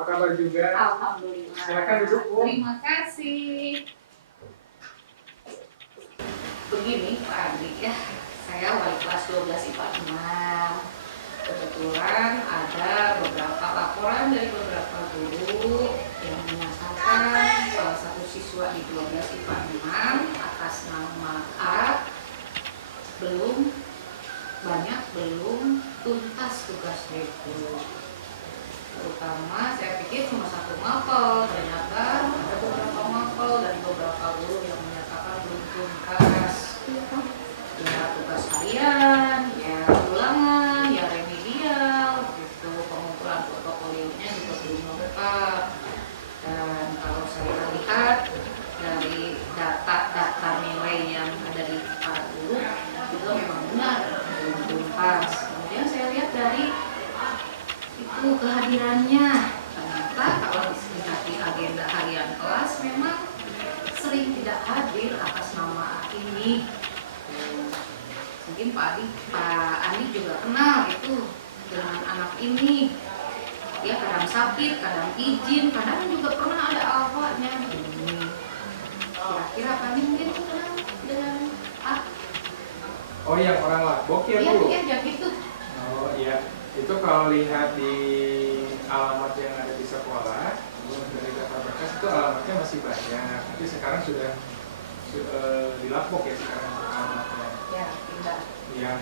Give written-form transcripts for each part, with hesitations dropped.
Apa kabar juga? Alhamdulillah. Silakan duduk, Bu. Terima kasih. Begini Pak Andi ya, saya wali kelas 12 IPA 6. Kebetulan ada beberapa laporan dari beberapa guru yang menyatakan salah satu siswa di 12 IPA 6 atas nama A belum tuntas tugasnya itu. Terutama saya pikir cuma satu mapel, ternyata ada beberapa mapel dan beberapa guru yang menyatakan belum tuntas. Ya tugas harian, ya ulangan, ya remedial, gitu. Pengumpulan portofolionya juga belum lengkap. Dan kalau saya lihat dari data nilai yang ada di para guru juga memang benar belum tuntas. Kemudian saya lihat dari itu kehadirannya, ternyata kalau dilihat di agenda harian kelas memang sering tidak hadir atas nama ini. Mungkin Pak Andi juga kenal itu dengan anak ini. Dia kadang sakit, kadang izin, kadang juga pernah ada alfanya. Kira-kira Pak Andi mungkin kenal dengan A? Oh, yang orang Labok ya, Iya, Bu? iya, yang itu. Oh iya, itu kalau lihat di alamat yang ada di sekolah, dari data berkas itu alamatnya masih banyak. Tapi sekarang sudah di Labok ya sekarang alamatnya. Ya, pindah. Ya,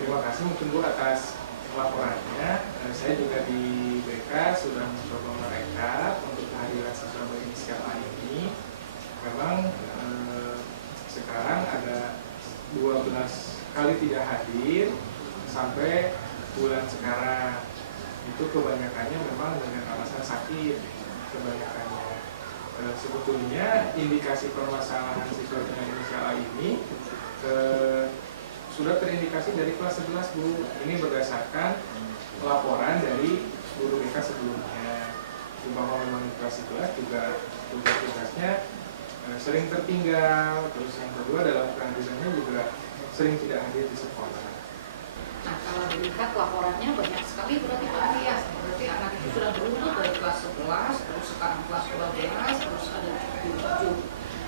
terima kasih mungkin Bu atas laporannya. Saya juga di BK sudah mencoba merekap untuk kehadiran siswa berinisial A ini. Memang sekarang ada 12 kali tidak hadir sampai bulan sekarang. Itu kebanyakannya memang dengan alasan sakit kebanyakannya. Sebetulnya indikasi permasalahan siswa dengan inisial A ini sudah terindikasi dari kelas 11 Bu. Ini berdasarkan laporan dari guru BK sebelumnya. Bahwa memang di kelas 11 juga tugas-tugasnya sering tertinggal. Terus yang kedua dalam kehadirannya juga sering tidak hadir di sekolah. Nah, kalau dilihat laporannya banyak sekali berarti Pak Andi ya. Berarti anak itu sudah beruntung dari kelas 11, terus sekarang kelas 12, terus ada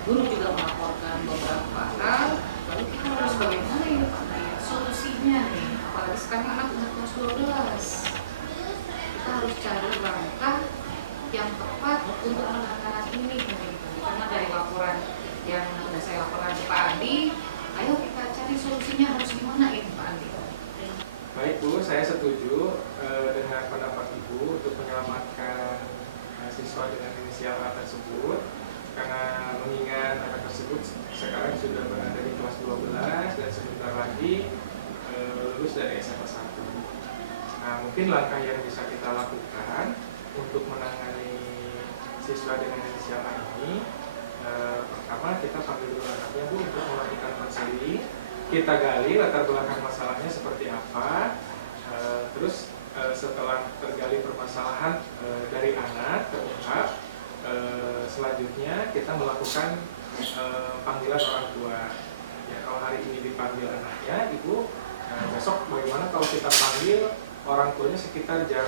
guru juga melaporkan beberapa hal. Lalu kita harus bagaimana ini Pak Andi? Solusinya nih, apalagi sekarang anak udah kelas 12. Kita harus cari langkah yang tepat untuk anak-anak ini. Karena dari laporan yang sudah saya laporkan ke Pak Andi, ayo kita cari solusinya harus gimana ini Pak Andi? Baik Bu, saya setuju dengan pendapat Ibu untuk menyelamatkan siswa dengan inisial A tersebut. Karena mengingat anak tersebut sekarang sudah berada di kelas 12 dan sebentar lagi lulus dari SMA 1. Nah, mungkin langkah yang bisa kita lakukan untuk menangani siswa dengan inisial A ini, pertama kita panggil dulu anaknya Bu untuk melakukan konseling. Kita gali latar belakang masalahnya seperti apa. Terus setelah tergali permasalahan dari anak terungkap, selanjutnya kita melakukan panggilan orang tua. Ya, kalau hari ini dipanggil anaknya, Ibu, besok bagaimana kalau kita panggil orang tuanya sekitar jam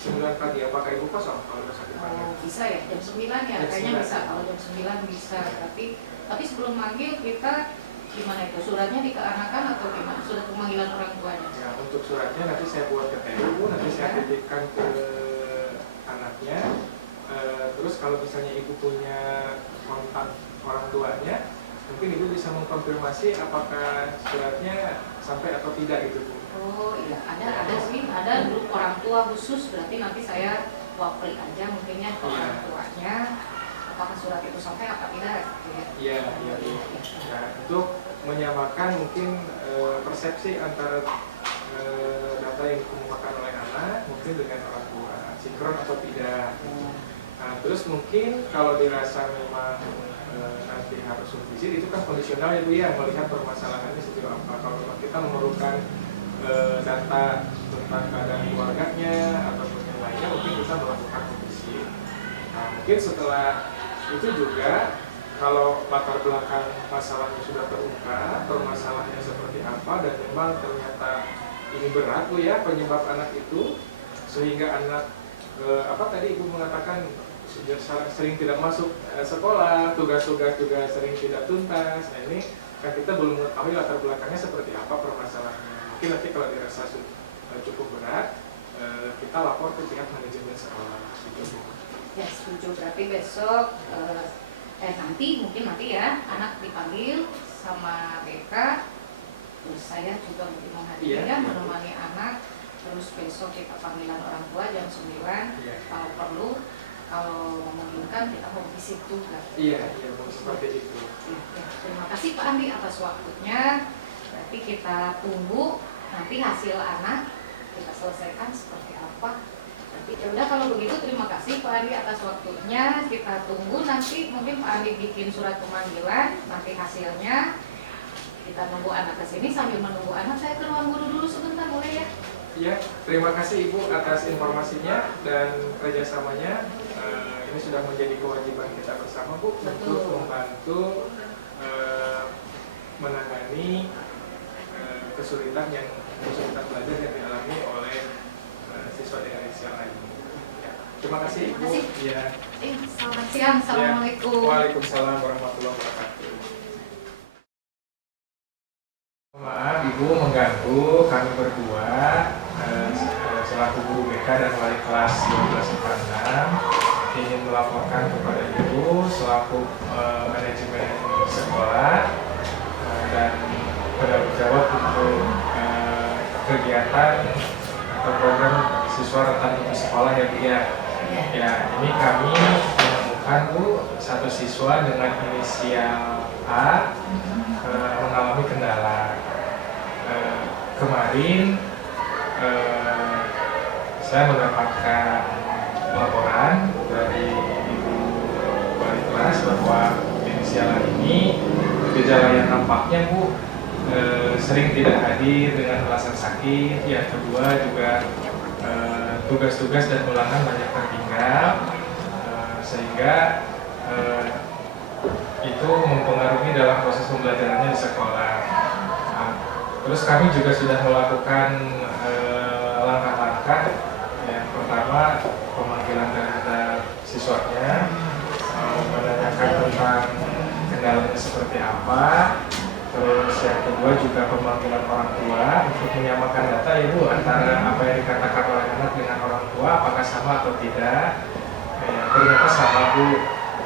9 pagi? Apakah Ibu kosong kalau besok dipanggil? Oh, bisa ya, jam 9 ya, Jam kayaknya 9. bisa, kalau jam 9 bisa. Tapi sebelum manggil kita gimana itu? Suratnya dikeanakan atau gimana? Surat pemanggilan orang tuanya? Ya, untuk suratnya nanti saya buat ke TU, nanti saya titipkan ke anaknya. Terus kalau misalnya Ibu punya kontak orang tuanya, mungkin Ibu bisa mengkonfirmasi apakah suratnya sampai atau tidak gitu Bu. Oh iya, ada sih, ada grup orang tua khusus, berarti nanti saya wakili aja mungkinnya ke orang tuanya, apakah surat itu sampai apa tidak gitu ya. Iya, iya Bu. Nah, untuk menyamakan mungkin persepsi antara data yang dikemukakan oleh anak mungkin dengan orang tua, sinkron atau tidak. Nah, terus mungkin kalau dirasa memang nanti harus supervisi, itu kan kondisional ya Bu ya, melihat permasalahannya sejauh apa. Kalau memang kita memerlukan data tentang keadaan keluarganya ataupun yang lainnya, mungkin kita melakukan supervisi. Nah, mungkin setelah itu juga kalau latar belakang masalahnya sudah terungkap, permasalahannya seperti apa, dan memang ternyata ini berat Bu ya penyebab anak itu, sehingga anak apa tadi Ibu mengatakan sudah sering tidak masuk sekolah, tugas-tugas juga sering tidak tuntas. Nah ini kan kita belum mengetahui latar belakangnya seperti apa permasalahannya. Mungkin nanti kalau dirasa cukup berat, kita lapor ke pihak manajemen sekolah. Ya setuju, berarti besok nanti mungkin ya anak dipanggil sama BK, terus saya juga mungkin menghadiri menemani anak, terus besok kita panggilan orang tua jam 9 kalau perlu, kalau memungkinkan kita mau visit juga. Iya, seperti itu. Ya, terima kasih Pak Andi atas waktunya. Berarti kita tunggu nanti hasil anak kita selesaikan seperti apa. Ya udah kalau begitu terima kasih Pak Andi atas waktunya. Kita tunggu nanti mungkin Pak Andi bikin surat pemanggilan, nanti hasilnya kita nunggu anak ke sini. Sambil menunggu anak saya ke ruang guru dulu sebentar, boleh ya? Iya, terima kasih Ibu atas informasinya dan kerjasamanya. Ini sudah menjadi kewajiban kita bersama Bu untuk membantu menangani kesulitan belajar yang dialami oleh siswa dengan inisial A ini. Ya, terima kasih Bu. Ya. Selamat siang, assalamualaikum. Waalaikumsalam warahmatullahi wabarakatuh. Maaf Ibu mengganggu, kami berdua selaku guru BK dan wali kelas 1246 ingin melaporkan kepada Ibu selaku manajemen sekolah dan bertanggung jawab untuk kegiatan atau program siswa rentan putus sekolah ya Bu ya. Ya, ini kami menemukan Bu satu siswa dengan inisial A mengalami kendala. Kemarin saya mendapatkan laporan dari Ibu wali kelas bahwa inisial ini gejala yang nampaknya Bu sering tidak hadir dengan alasan sakit. Yang kedua juga tugas-tugas dan ulangan banyak tertinggal, sehingga itu mempengaruhi dalam proses pembelajarannya di sekolah. Terus kami juga sudah melakukan langkah-langkah. Yang pertama pemanggilan terhadap siswanya, menanyakan tentang kendalanya seperti apa. Terus yang kedua juga pemanggilan orang tua untuk menyamakan data ya Bu antara apa yang dikatakan oleh anak dengan orang tua apakah sama atau tidak. Ternyata sama Bu.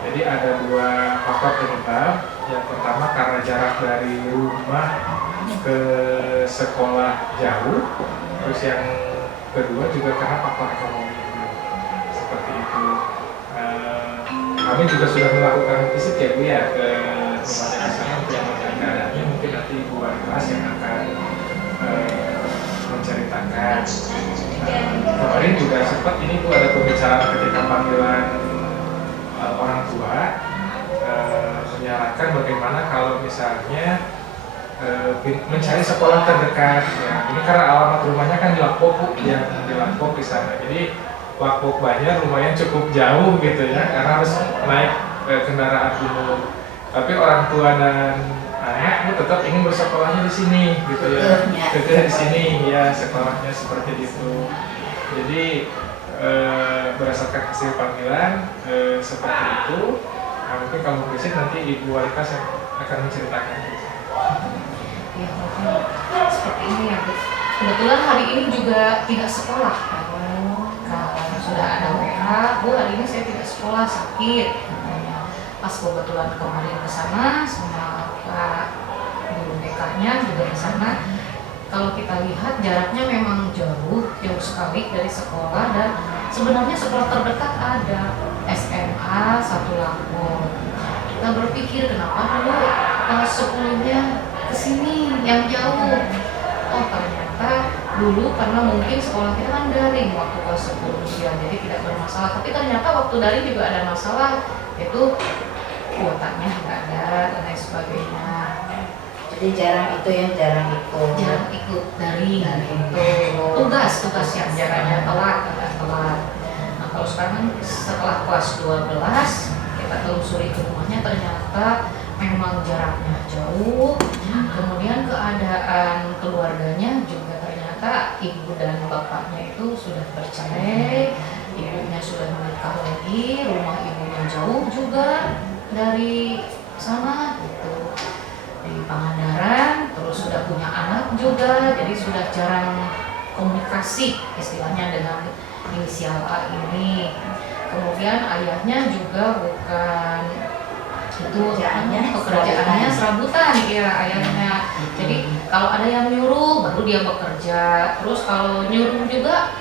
Jadi ada dua faktor penyebab. Yang pertama karena jarak dari rumah ke sekolah jauh. Terus yang kedua juga karena faktor ekonomi Bu. Seperti itu. Kami juga sudah melakukan visit ya Bu ya ke rumahnya sana untuk yang keadaannya. Mungkin nanti Ibu wali kelas yang akan menceritakan. Kemarin juga sempat ini Bu ada pembicaraan ketika panggilan orang tua menyarankan bagaimana kalau misalnya mencari sekolah terdekat. Ya, ini karena alamat rumahnya kan di Lakpok Bu, yang di Lakpok di sana. Jadi Lakpok Banjar lumayan cukup jauh gitu ya, karena harus naik kendaraan umum. Tapi orang tua dan anak itu tetap ingin bersekolahnya di sini gitu ya. Di sini ya sekolahnya seperti itu. Jadi berdasarkan hasil panggilan seperti itu. Nah, mungkin kalau berisik nanti Ibu wali kelas yang akan menceritakan. Ya, seperti ini ya Bu. Kebetulan hari ini juga tidak sekolah. Karena sudah ada WA, Bu hari ini saya tidak sekolah, sakit. Pas kebetulan kemarin ke sana sama Pak guru BK-nya juga ke sana. Kalau kita lihat jaraknya memang jauh sekali dari sekolah, dan sebenarnya sekolah terdekat ada SMA 1 Lakpok. Kita berpikir kenapa dulu kelas 10-nya ke sini yang jauh. Oh ternyata dulu karena mungkin sekolah kita kan daring waktu kelas 10 usia, jadi tidak bermasalah. Tapi ternyata waktu daring juga ada masalah, yaitu kuotanya nggak ada dan lain sebagainya. Jadi jarang ikut daring itu tugas yang jaraknya telat. Nah kalau sekarang setelah kelas 12 kita telusuri ke rumahnya, ternyata memang jaraknya jauh. Kemudian keadaan keluarganya juga ternyata ibu dan bapaknya itu sudah bercerai, ibunya sudah menikah lagi, rumah ibunya jauh juga dari sana gitu, di Pangandaran, terus sudah punya anak juga, jadi sudah jarang komunikasi istilahnya dengan inisial A ini. Kemudian ayahnya juga bukan pekerjaannya serabutan ya ayahnya. Jadi kalau ada yang nyuruh baru dia bekerja. Terus kalau nyuruh juga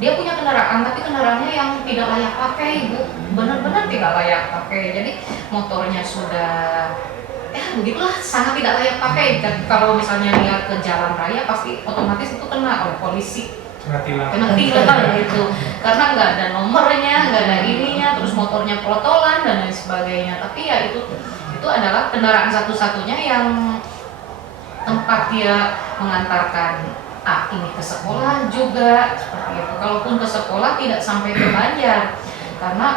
dia punya kendaraan, tapi kendaraannya yang tidak layak pakai, Bu. Benar-benar tidak layak pakai. Jadi motornya sudah begitulah, sangat tidak layak pakai. Dan kalau misalnya dia ke jalan raya pasti otomatis itu kena oleh polisi. Kena tilang gitu. Karena nggak ada nomornya, nggak ada ininya, terus motornya protolan dan lain sebagainya. Tapi ya itu adalah kendaraan satu-satunya yang tempat dia mengantarkan ini ke sekolah juga seperti itu. Kalaupun ke sekolah tidak sampai ke Banjar, karena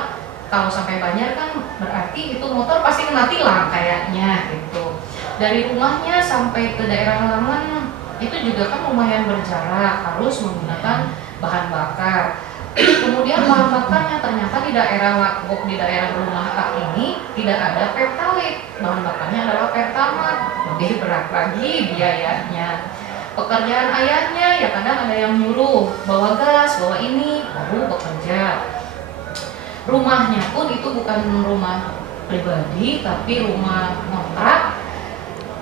kalau sampai Banjar kan berarti itu motor pasti kena tilang kayaknya gitu. Dari rumahnya sampai ke daerah Laman itu juga kan lumayan berjarak, harus menggunakan bahan bakar. Kemudian bahan bakarnya ternyata di daerah Lakbok, di daerah rumah Kak ini tidak ada pertalite, bahan bakarnya adalah pertamat, lebih berat lagi biayanya. Pekerjaan ayahnya ya kadang ada yang nyuruh bawa gas, bawa ini, baru bekerja. Rumahnya pun itu bukan rumah pribadi tapi rumah kontrak.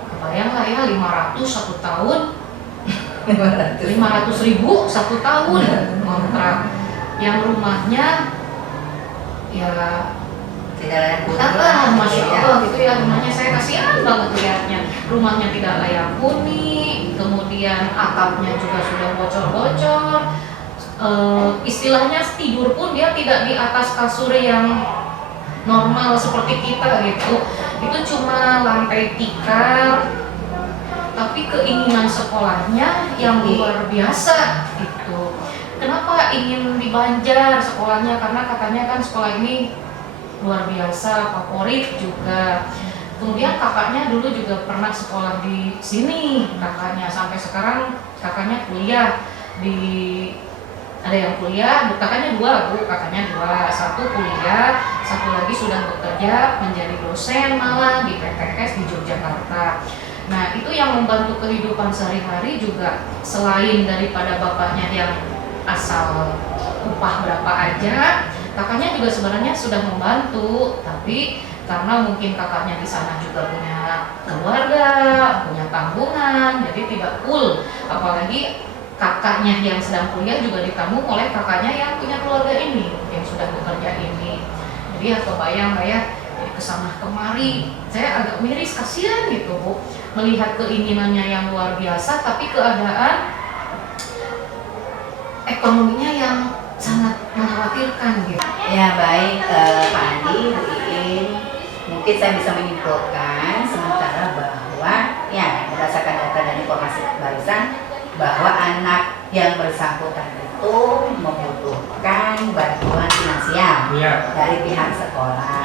Kebayang lah ya, 500 satu tahun, 500.000 satu tahun kontrak. Yang rumahnya ya tidak layak huni. Masya Allah gitu ya, rumahnya saya kasihan banget lihatnya. Rumahnya tidak layak huni, kemudian atapnya juga sudah bocor-bocor. Istilahnya tidur pun dia tidak di atas kasur yang normal seperti kita gitu. Itu cuma lantai tikar, tapi keinginan sekolahnya yang luar biasa gitu. Kenapa ingin di Banjar sekolahnya? Karena katanya kan sekolah ini luar biasa, favorit juga. Kemudian kakaknya dulu juga pernah sekolah di sini, kakaknya sampai sekarang kakaknya kuliah di, ada yang kuliah, kakaknya dua, Bu, kakaknya dua, satu kuliah, satu lagi sudah bekerja menjadi dosen malah di PTS di Yogyakarta. Nah itu yang membantu kehidupan sehari-hari juga, selain daripada bapaknya yang asal upah berapa aja, kakaknya juga sebenarnya sudah membantu, tapi karena mungkin kakaknya di sana juga punya keluarga, punya tanggungan, jadi tidak full. Apalagi kakaknya yang sedang kuliah juga ditanggung oleh kakaknya yang punya keluarga ini, yang sudah bekerja ini. Jadi ya kebayang lah ya, kesana kemari, saya agak miris, kasihan gitu Bu, melihat keinginannya yang luar biasa, tapi keadaan ekonominya yang sangat mengkhawatirkan gitu. Ya baik, Pak Andi, Bu Iin, mungkin saya bisa menyimpulkan sementara bahwa ya berdasarkan data dan informasi barusan bahwa anak yang bersangkutan itu membutuhkan bantuan finansial dari pihak sekolah.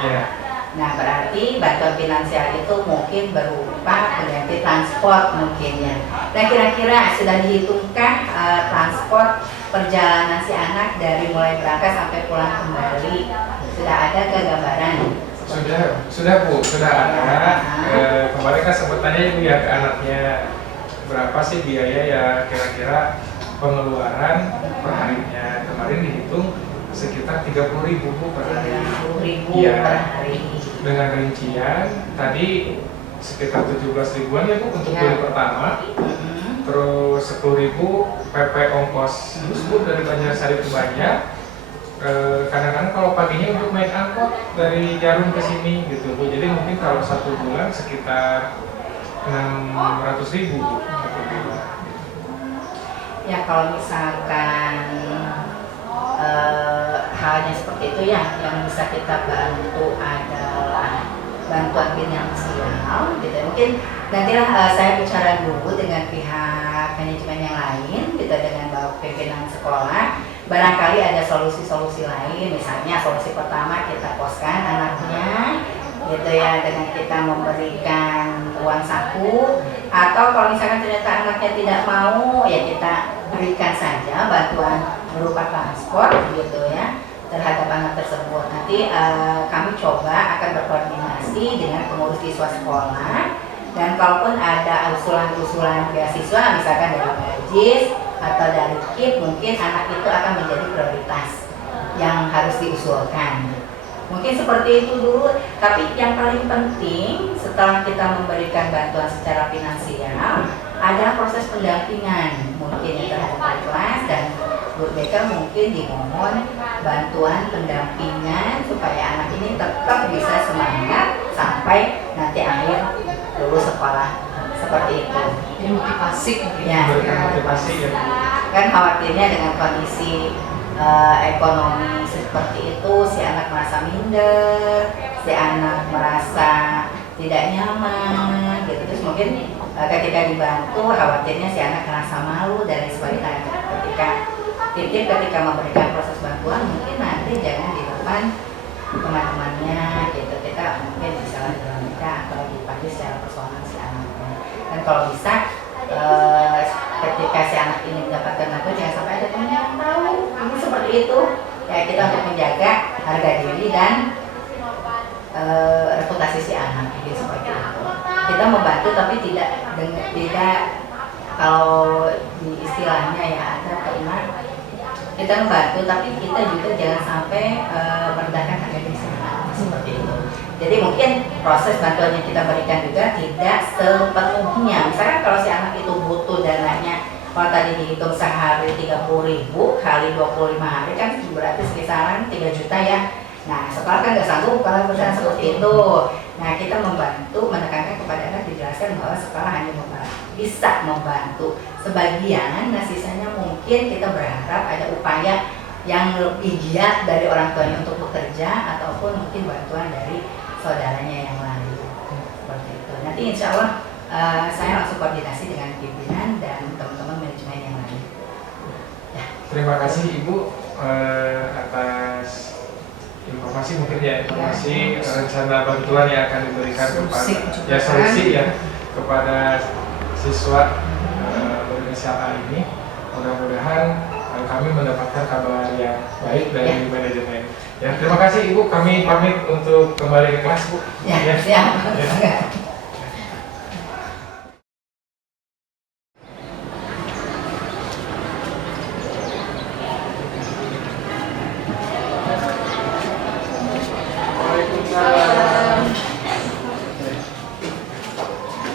Nah berarti bantuan finansial itu mungkin berupa pengganti transport mungkin ya. Dan kira-kira sudah dihitungkah transport perjalanan si anak dari mulai berangkat sampai pulang kembali? Sudah ada ke gambaran? Sudah Bu, sudah ada. Kemarin kan sempat tanya Ibu ya ke anaknya, berapa sih biaya ya kira-kira pengeluaran per harinya. Kemarin dihitung sekitar 30.000 Bu per hari. 30.000 per hari. Dengan rincian tadi sekitar 17.000-an ya Bu untuk beli pertama. Terus 10.000 PP ongkos. Terus Bu dari Banjarsari ke Banjar. Kadang-kadang kalau paginya untuk main angkot dari Jarum ke sini gitu Bu. Jadi mungkin kalau 1 bulan sekitar 600.000 Bu. Ya kalau misalkan halnya seperti itu ya, yang bisa kita bantu adalah bantuan finansial gitu. Mungkin nantilah saya bicara dulu dengan pihak manajemen yang lain gitu, dengan pimpinan sekolah. Barangkali ada solusi-solusi lain, misalnya solusi pertama kita poskan anaknya gitu ya, dengan kita memberikan uang saku, atau kalau misalkan ternyata anaknya tidak mau ya kita berikan saja bantuan berupa transport gitu ya terhadap anak tersebut. Nanti kami coba akan berkoordinasi dengan pengurus siswa sekolah, dan kalaupun ada usulan-usulan beasiswa misalkan dari Bajis atau dari KIP, mungkin anak itu akan menjadi prioritas yang harus diusulkan. Mungkin seperti itu dulu, tapi yang paling penting setelah kita memberikan bantuan secara finansial ada proses pendampingan mungkin yang terhadap kelas, dan Bu Beka mungkin dimohon bantuan pendampingan supaya anak ini tetap bisa semangat sampai nanti akhir lulus sekolah seperti itu. Jadi motivasi Ya, Motivasi ya. kan khawatirnya dengan kondisi ekonomi seperti itu si anak merasa minder, si anak merasa tidak nyaman gitu. Terus mungkin ketika dibantu khawatirnya si anak merasa malu dan lain sebagainya. Ketika memberikan proses bantuan mungkin nanti jangan di depan teman-temannya gitu, kita mungkin misalnya di Indonesia atau dipanggil secara personal si anaknya. Dan kalau bisa ketika si anak ini mendapatkan bantuan jangan sampai ada teman yang tahu ini seperti itu ya, kita untuk menjaga harga diri dan reputasi si anak gitu, seperti itu. Kita membantu tapi tidak kalau di istilahnya ya ada pernah kita membantu tapi kita juga jangan sampai merendahkan harga diri si anak seperti itu. Jadi mungkin proses bantuan yang kita berikan juga tidak sepenuhnya. Misalkan kalau si anak itu butuh dananya, kalau tadi dihitung sehari 30.000 kali 25 hari kan berarti sekisaran 3 juta ya. Nah sekolah kan nggak sanggup kalau misalnya seperti itu. Nah kita membantu, menekankan kepada anak, dijelaskan bahwa sekolah hanya bisa membantu sebagian. Nah sisanya mungkin kita berharap ada upaya yang lebih giat dari orang tuanya untuk bekerja, ataupun mungkin bantuan dari saudaranya yang lain seperti itu. Nanti insya Allah saya langsung koordinasi dengan pimpinan dan teman-teman manajemen yang lain. Ya. Terima kasih Ibu atas informasi, mungkin ya informasi rencana bantuan yang akan diberikan kepada solusi ya kepada siswa berinisial A ini. Mudah-mudahan kami mendapatkan kabar yang baik dari manajemen. Ya, terima kasih Ibu. Kami pamit untuk kembali ke kelas, Bu. Ya, siap. Ya. Waalaikumsalam.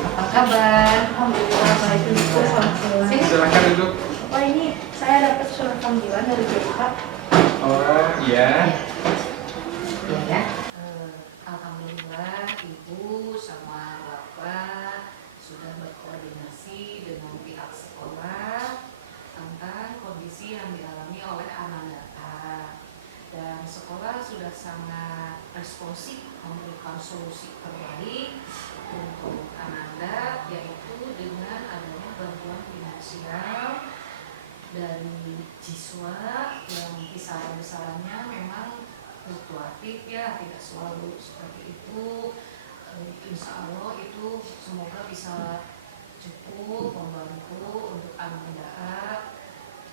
Apa kabar? Alhamdulillah baik. Silakan duduk. Oh ini saya dapat surat panggilan dari BK. Oh iya. Ya. Alhamdulillah Ibu sama Bapak sudah berkoordinasi dengan pihak sekolah tentang kondisi yang dialami oleh Ananda, dan sekolah sudah sangat responsif memberikan solusi terbaik untuk Ananda, yaitu dengan adanya bantuan finansial dari siswa yang kisaran-kisarannya memang fluktuatif ya, tidak selalu seperti itu. Insya Allah itu semoga bisa cukup membantu untuk Ananda,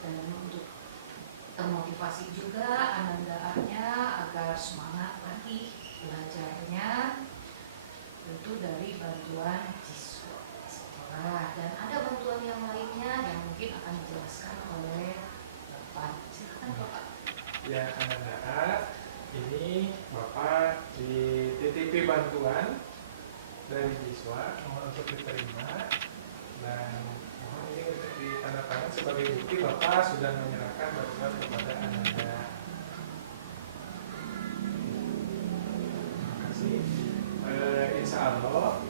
dan untuk termotivasi juga Ananda-nya agar semangat lagi belajarnya, itu dari bantuan siswa sekolah. Dan ada bantuan yang lainnya yang mungkin akan dijelaskan oleh Bapak. Silakan Bapak. Ya, Ananda, ini Bapak dititipi bantuan dari siswa, mohon untuk diterima, dan mohon ini untuk ditandatangan sebagai bukti Bapak sudah menyerahkan bantuan kepada Ananda. Terima kasih. Insya Allah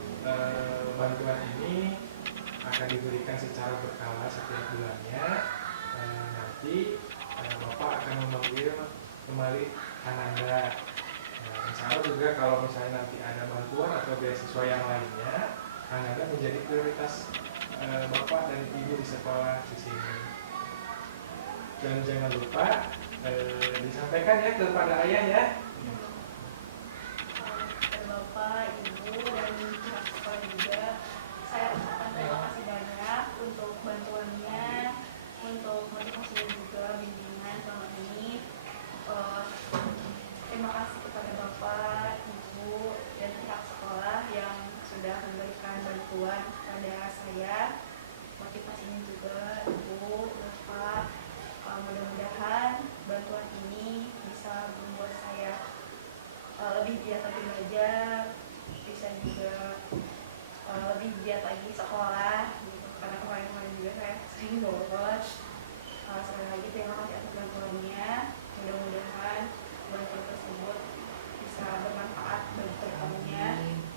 bantuan ini akan diberikan secara berkala setiap bulannya. Nanti Bapak akan memanggil kembali Ananda. Insya Allah juga kalau misalnya nanti ada bantuan atau beasiswa yang lainnya, Ananda menjadi prioritas Bapak dan Ibu di sekolah di sini. Dan jangan lupa disampaikan ya kepada ayah ya. Bapak, Ibu, dan pihak sekolah juga, saya ucapkan terima kasih banyak untuk bantuannya, untuk motivasi dan juga bimbingan. ini bolos. Sekali lagi terima kasih atas bantuannya. Mudah-mudahan bantuan tersebut bisa bermanfaat bagi teman-temannya.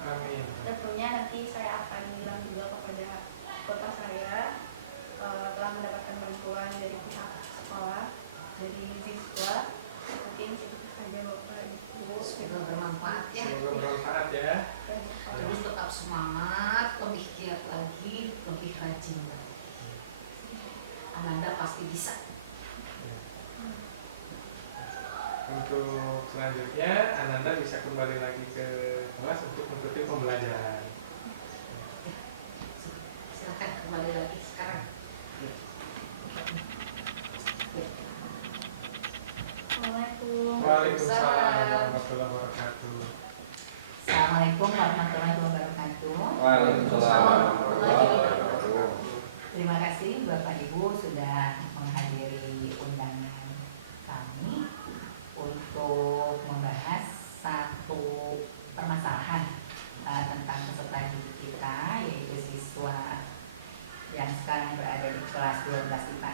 Amin. Tentunya nanti saya akan bilang juga kepada kota saya telah mendapatkan bantuan dari pihak sekolah, dari siswa. Mungkin itu saja Bapak Ibu. Semoga bermanfaat ya. Semoga bermanfaat ya. Terus tetap semangat, lebih giat lagi, lebih rajin lagi. Ananda pasti bisa. Untuk selanjutnya Ananda bisa kembali lagi ke kelas untuk mengikuti pembelajaran. Silakan kembali lagi sekarang. Assalamualaikum. Waalaikumsalam warahmatullahi wabarakatuh. Assalamualaikum warahmatullahi wabarakatuh. Waalaikumsalam warahmatullahi wabarakatuh. Terima kasih Bapak Ibu sudah menghadiri undangan kami untuk membahas satu permasalahan tentang peserta didik kita, yaitu siswa yang sekarang berada di kelas 12 IPA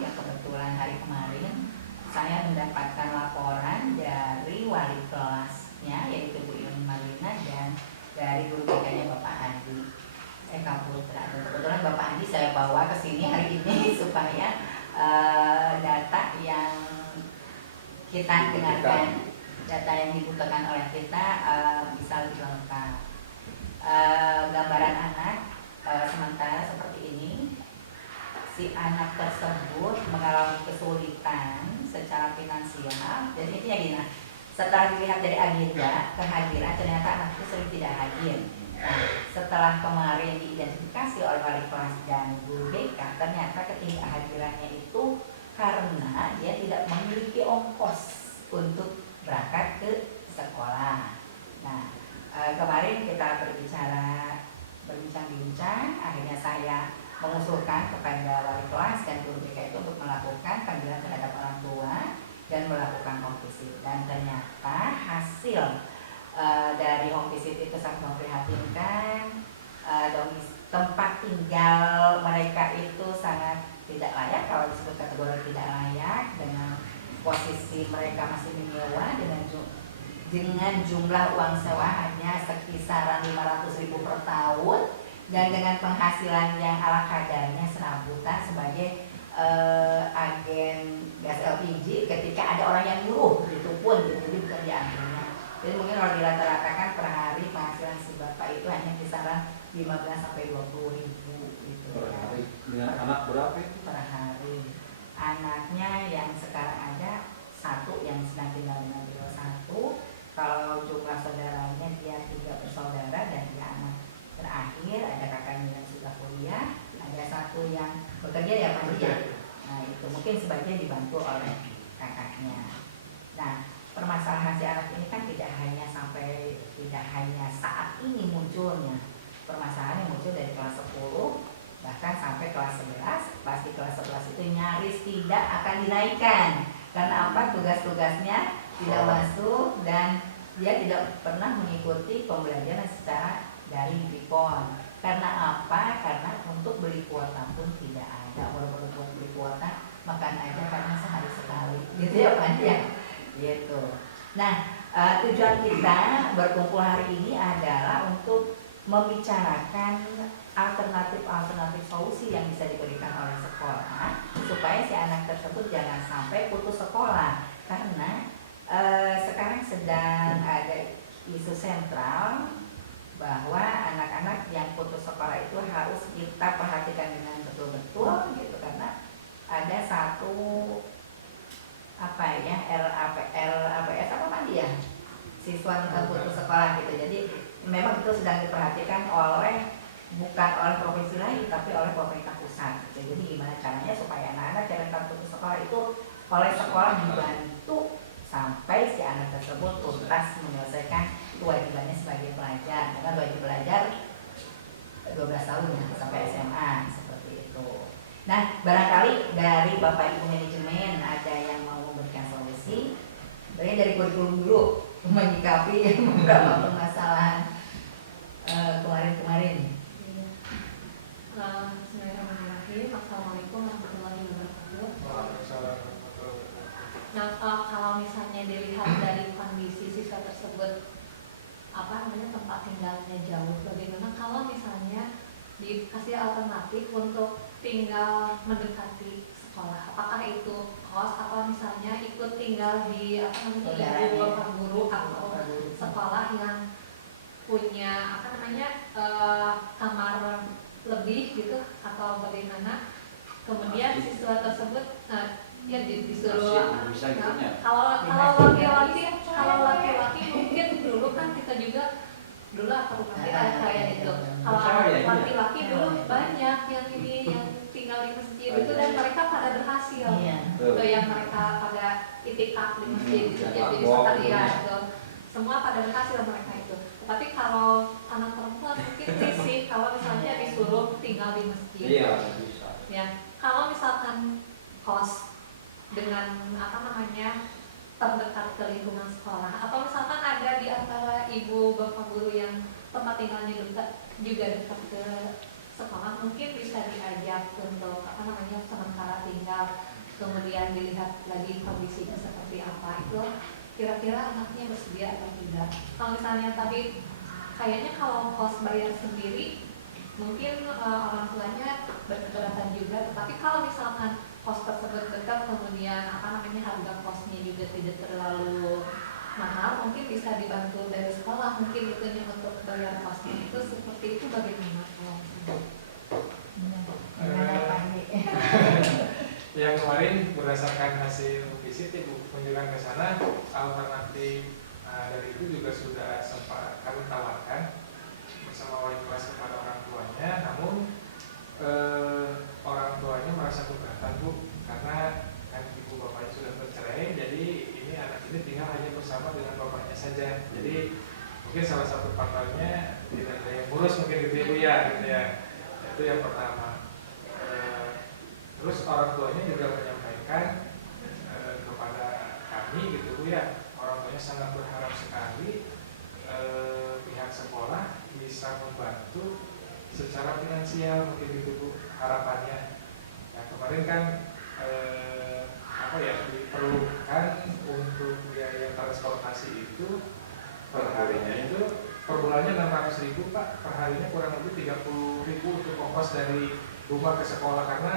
6, yang kebetulan hari kemarin saya mendapatkan laporan dari wali kelasnya, yaitu Bu Yuni Malina, dan dari guru BK-nya Bapak Andi Eka Putra. Dan kebetulan Bapak Andi saya bawa ke sini hari ini supaya data yang kita dengarkan, data yang dibutuhkan oleh kita bisa lebih lengkap. Gambaran anak sementara seperti ini. Si anak tersebut mengalami kesulitan secara finansial, dan intinya gini, setelah dilihat dari agenda kehadiran, ternyata anak itu sering tidak hadir. Nah, setelah kemarin diidentifikasi oleh wali kelas dan guru BK, ternyata ketidakhadirannya itu karena dia tidak memiliki ongkos untuk berangkat ke sekolah. Nah, kemarin kita berbincang-bincang, akhirnya saya mengusulkan kepada wali kelas dan guru BK itu untuk melakukan panggilan terhadap orang tua dan melakukan home visit. Dan ternyata hasil dari home visit itu sangat memprihatinkan. Tempat tinggal mereka itu sangat tidak layak, kalau disebut kategori tidak layak, dengan posisi mereka masih menyewa dengan jumlah uang sewa hanya sekisaran 500.000 per tahun, dan dengan penghasilan yang ala kadarnya serabutan sebagai agen gas LPG ketika ada orang yang nyuruh, begitu pun jadi bukan diambilnya. Jadi mungkin kalau dirata-ratakan per hari penghasilan si bapak itu hanya kisaran 15 sampai 20.000 gitu. Per hari dengan anak berapa itu? Per hari. Anaknya yang sekarang ada satu yang sedang tinggal dengan beliau satu. Kalau jumlah saudaranya dia 3 bersaudara, dan dia anak terakhir. Ada kakaknya yang sudah kuliah, ada satu yang bekerja ya Pak ya. Nah itu mungkin sebagian dibantu oleh kakaknya. Nah permasalahan si anak ini kan tidak hanya saat ini munculnya. Permasalahan yang muncul dari kelas 10 bahkan sampai kelas 11. Pasti kelas 11 itu nyaris tidak akan dinaikkan. Karena apa? Tugas-tugasnya tidak masuk, dan dia tidak pernah mengikuti pembelajaran secara dari Bipon. Karena apa? Karena untuk beli kuota pun tidak ada. Walaupun untuk beli kuota makan aja karena sehari sekali, gitu ya Pak ya. Gitu. Nah, tujuan kita berkumpul hari ini adalah untuk membicarakan alternatif solusi yang bisa diberikan oleh sekolah supaya si anak tersebut jangan sampai putus sekolah. Karena sekarang sedang ada isu sentral bahwa anak-anak yang putus sekolah itu harus kita perhatikan dengan betul-betul gitu, karena ada satu LAPS apa tadi ya, siswa tentang putus sekolah gitu. Jadi memang itu sedang diperhatikan bukan oleh provinsi lain tapi oleh pemerintah pusat gitu. Jadi gimana caranya supaya anak-anak yang rentan putus sekolah itu oleh sekolah dibantu sampai si anak tersebut tuntas menyelesaikan kewajibannya sebagai pelajar, dengan wajib belajar 12 tahun ya, sampai SMA seperti itu. Nah, barangkali dari Bapak Ibu manajemen ada yang mau memberikan solusi, dari kurikulum dulu menyikapi beberapa permasalahan kemarin-kemarin. Bismillahirrahmanirrahim. Assalamualaikum warahmatullahi wabarakatuh. Waalaikumsalam warahmatullahi wabarakatuh. Nah, kalau misalnya dilihat dari kondisi siswa tersebut, tempat tinggalnya jauh, bagaimana kalau misalnya dikasih alternatif untuk tinggal mendekati sekolah? Apakah itu kos atau misalnya ikut tinggal di ibu bapak guru atau sekolah yang punya kamar lebih gitu atau bagaimana? Kemudian siswa tersebut ya disuruh kalau laki-laki mungkin dulu kan kita juga dulu atau kayak itu. Kalau laki-laki dulu banyak yang tinggal di masjid itu dan mereka pada berhasil. Itu yang mereka pada itikaf di masjid gitu, jadi sekalian gitu. Semua pada berhasil mereka itu. Tapi kalau anak perempuan mungkin sih kalau misalnya disuruh tinggal di masjid. Iya, bisa. Ya, kalau misalkan kos dengan terdekat ke lingkungan sekolah atau misalkan ada di antara ibu bapak guru yang tempat tinggalnya juga dekat ke sekolah, mungkin bisa diajak untuk sementara tinggal, kemudian dilihat lagi kondisinya seperti apa, itu kira-kira anaknya bersedia atau tidak. Kalau misalnya tadi kayaknya kalau kos bayar sendiri mungkin orang tuanya berkeberatan juga, tapi kalau misalkan kos tersebut dekat, kemudian harga kosnya juga tidak terlalu mahal, mungkin bisa dibantu dari sekolah, mungkin itunya untuk bayar kosnya itu seperti itu. Bagaimana kalau Yang kemarin berdasarkan hasil visit ibu kunjungan ke sana, alternatif dari itu juga sudah sempat kami tawarkan bersama wali kelas kepada orang tuanya, namun orang tuanya merasa keberatan Bu, karena kan ibu bapaknya sudah bercerai, jadi ini anak ini tinggal hanya bersama dengan bapaknya saja. Jadi mungkin salah satu faktornya tidak ada yang ngurus mungkin gitu ya, gitu ya. Itu yang pertama. Terus orang tuanya juga menyampaikan kepada kami gitu Bu ya, orang tuanya sangat berharap sekali pihak sekolah bisa membantu secara finansial mungkin gitu Bu, harapannya. Nah kemarin kan diperlukan untuk biaya transportasi itu per harinya itu per bulannya 600.000 Pak, per harinya kurang lebih 30.000 untuk ongkos dari rumah ke sekolah, karena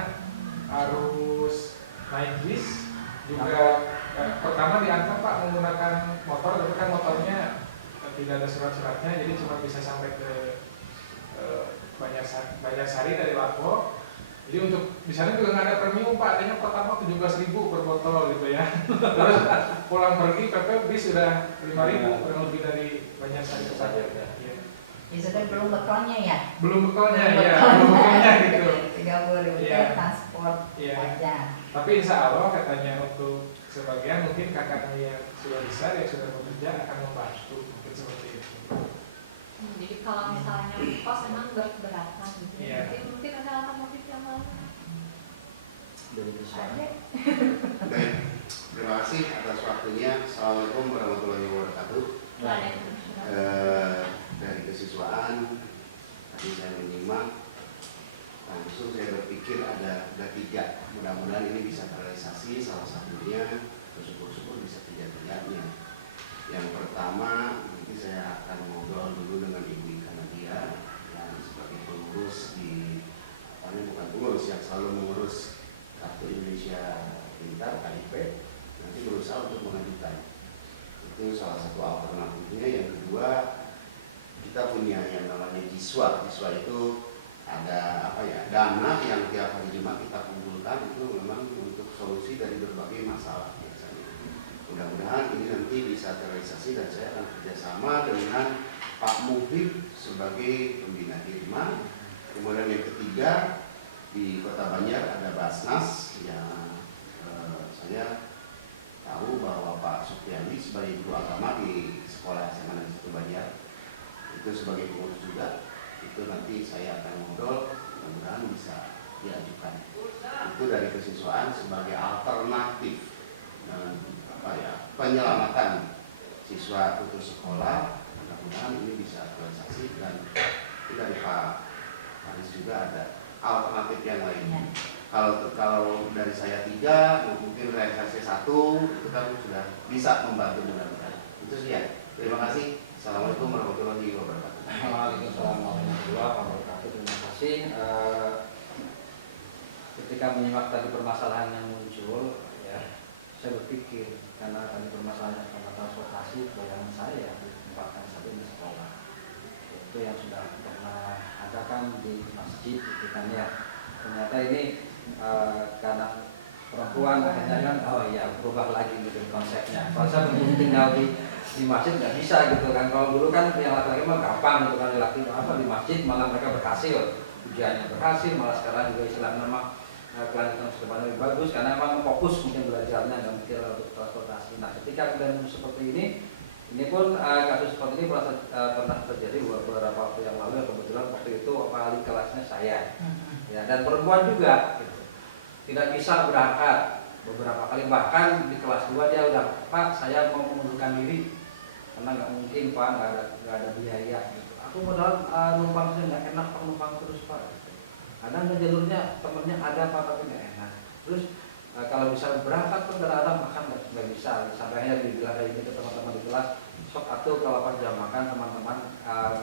harus naik bis juga. Pertama diantar Pak menggunakan motor, tapi kan motornya tidak ada surat-suratnya, jadi cuma bisa sampai ke Banjarsari dari Lapo. Jadi untuk di sana juga nggak ada premium Pak, adanya pertama 17.000 per botol gitu ya. Terus pulang pergi PP bis sudah 5.000, kurang lebih dari Banjarsari saja. Ya. Itu kan belum bekalnya ya? Belum bekalnya ya, belum bekalnya gitu. 30.000 ya. Transport aja. Tapi insya Allah katanya untuk sebagian mungkin kakaknya yang sudah besar, yang sudah bekerja akan membantu, mungkin seperti itu. Jadi kalau misalnya kos memang beratan gitu. Mungkin ada alternatif yang lain. Baik, terima kasih atas waktunya. Assalamualaikum warahmatullahi wabarakatuh. Dari kesiswaan tadi saya menyimak, langsung saya berpikir ada 3. Mudah-mudahan ini bisa terrealisasi. Salah satunya bersyukur-syukur bisa 3-tiganya. Yang pertama, nanti saya akan ngobrol dulu dengan Ibu Ika Nadia yang sebagai pengurus di, bukan pengurus, yang selalu mengurus Kartu Indonesia Pintar KIP, nanti berusaha untuk mengajukan. Itu salah satu alternatifnya. Yang kedua, kita punya yang namanya Jiswa. Jiswa itu ada dana yang tiap hari Jumat kita kumpulkan, itu memang untuk solusi dari berbagai masalah biasanya. Mudah-mudahan ini nanti bisa terrealisasi dan saya akan kerjasama dengan Pak Muhib sebagai pembina Irma. Kemudian yang ketiga, di Kota Banjar ada Basnas yang saya tahu bahwa Pak Supriyadi sebagai guru agama di sekolah SMA Negeri 1 Banjar itu sebagai pengurus juga. Itu nanti saya akan ngobrol, mudah-mudahan bisa diajukan. Itu dari kesiswaan sebagai alternatif penyelamatan siswa putus sekolah. Mudah-mudahan ini bisa terrealisasi. Dan dari Pak Haris juga ada alternatif yang lain. Ya. Kalau dari saya 3, mungkin realisasi 1, itu kan sudah bisa membantu mudah-mudahan. Itu sih ya. Terima kasih. Assalamualaikum warahmatullahi wabarakatuh. Waalaikumsalam warahmatullahi wabarakatuh. Terima kasih. Ketika menyimak tadi permasalahan yang muncul, ya, saya berpikir karena tadi permasalahan tentang transportasi, bayangan saya ditempatkan satu di sekolah. Itu yang sudah pernah ada kan di masjid, itu kan ya. Ternyata ini karena perempuan akhirnya kan, oh iya berubah lagi gitu konsepnya. Kalau saya tinggal di masjid nggak bisa gitu kan. Kalau dulu kan yang laki-laki mah gampang gitu kan, laki di masjid malah mereka berhasil, ujiannya berhasil, malah sekarang juga Islam nama kelanjutan sudah lebih bagus karena memang fokus mungkin belajarnya dan mikir untuk transportasi. Nah ketika kemudian seperti ini pun kasus seperti ini pernah terjadi beberapa waktu yang lalu. Kebetulan waktu itu wali kelasnya saya, ya, dan perempuan juga gitu. Tidak bisa berangkat beberapa kali, bahkan di kelas 2 dia udah, Pak saya mau mengundurkan diri karena nggak mungkin Pak, nggak ada biaya gitu. Aku modal numpang saja nggak enak Pak, numpang terus Pak. Ada nggak jalurnya, temennya ada Pak tapi nggak enak. Terus kalau bisa berangkat pun kadang-kadang makan nggak bisa. Sampai akhirnya dibilang kayak gitu ke teman-teman di kelas, sok atau kalau pas jam makan teman-teman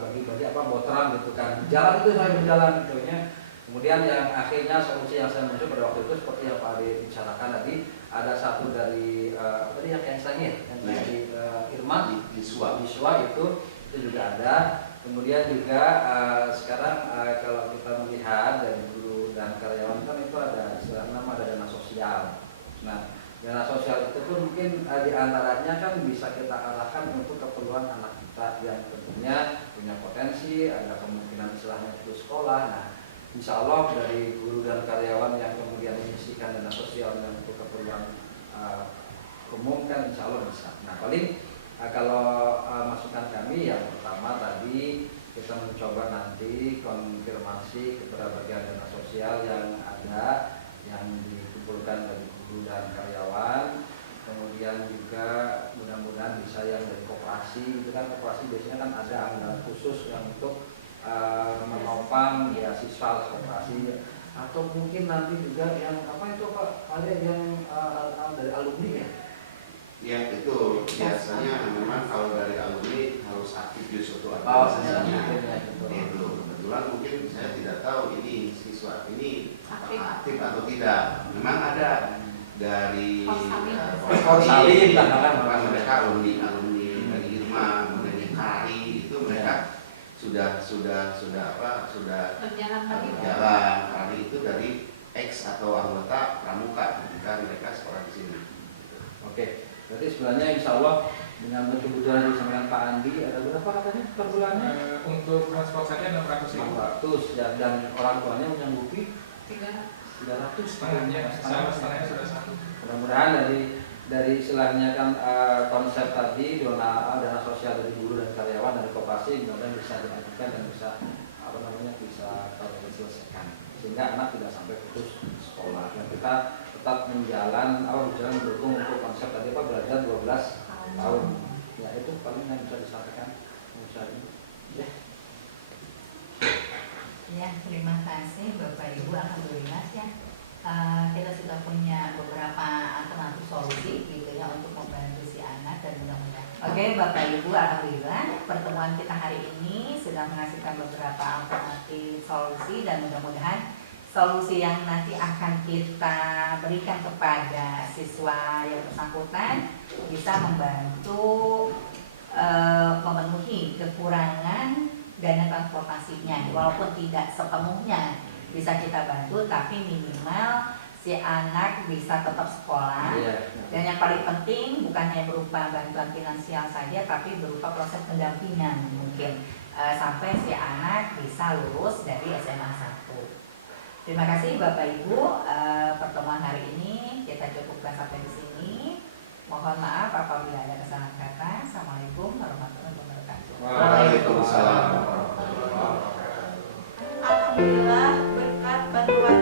bagi-bagi boteran gitu kan. Jalan itu saya berjalan gitu ya. Kemudian yang akhirnya solusi yang saya muncul pada waktu itu seperti yang Pak Ade bicarakan tadi, ada satu dari tadi yang saya yang dari Irma Di SWA itu juga ada. Kemudian juga sekarang kalau kita melihat dari guru dan karyawan kan itu ada istilah nama, ada dana sosial. Nah dana sosial itu pun mungkin diantaranya kan bisa kita arahkan untuk keperluan anak kita yang tentunya punya potensi, ada kemungkinan istilahnya itu sekolah. Nah insya Allah dari guru dan karyawan yang kemudian menyisihkan dana sosial untuk keperluan umum kan insya Allah bisa. Nah paling kalau masukan kami yang pertama tadi kita mencoba nanti konfirmasi kepada bagian dana sosial yang ada yang dikumpulkan dari guru dan karyawan. Kemudian juga mudah-mudahan bisa yang dari koperasi, itu kan koperasi biasanya kan ada anggaran khusus yang untuk menopang ya siswa koperasi, atau mungkin nanti juga yang apa itu Pak, ada yang dari alumni ya? Ya itu biasanya memang kalau dari alumni harus aktif di suatu Bahwasanya organisasi. Itu kebetulan mungkin saya tidak tahu ini siswa ini aktif atau tidak. Memang ada dari Salin, mereka alumni dari Irma, dari Kari itu mereka sudah berjalan lagi. berjalan. Kari itu dari ex atau anggota pramuka ketika mereka sekolah di sini. Oke, berarti sebenarnya insya Allah dengan kebutuhan yang disampaikan Pak Andi ada berapa katanya per bulannya? Untuk transport saja 600.000. 600 ya, dan orang tuanya menyanggupi 300 setengahnya sudah satu. Mudah-mudahan dari istilahnya kan konsep tadi dana sosial dari guru dan karyawan dari koperasi mudah-mudahan bisa dilanjutkan dan bisa bisa diselesaikan sehingga anak tidak sampai putus sekolah. Dan kita tetap berjalan mendukung untuk konsep tadi belajar 12 tahun. Ya itu paling yang bisa disampaikan. Ya, terima kasih Bapak Ibu. Alhamdulillah ya. Kita sudah punya beberapa alternatif solusi gitu ya untuk membantu si anak dan mudah-mudahan. Oke Bapak Ibu, alhamdulillah pertemuan kita hari ini sudah menghasilkan beberapa alternatif solusi dan mudah-mudahan solusi yang nanti akan kita berikan kepada siswa yang bersangkutan bisa membantu memenuhi kekurangan dana transportasinya, walaupun tidak sepenuhnya bisa kita bantu, tapi minimal si anak bisa tetap sekolah. Dan yang paling penting bukan hanya berupa bantuan finansial saja, tapi berupa proses pendampingan mungkin sampai si anak bisa lulus dari SMA 1. Terima kasih Bapak Ibu, pertemuan hari ini kita cukupkan sampai di sini. Mohon maaf apabila ada kesalahan kata. Assalamualaikum warahmatullahi wabarakatuh. Waalaikumsalam warahmatullahi wabarakatuh. Alhamdulillah berkat bantuan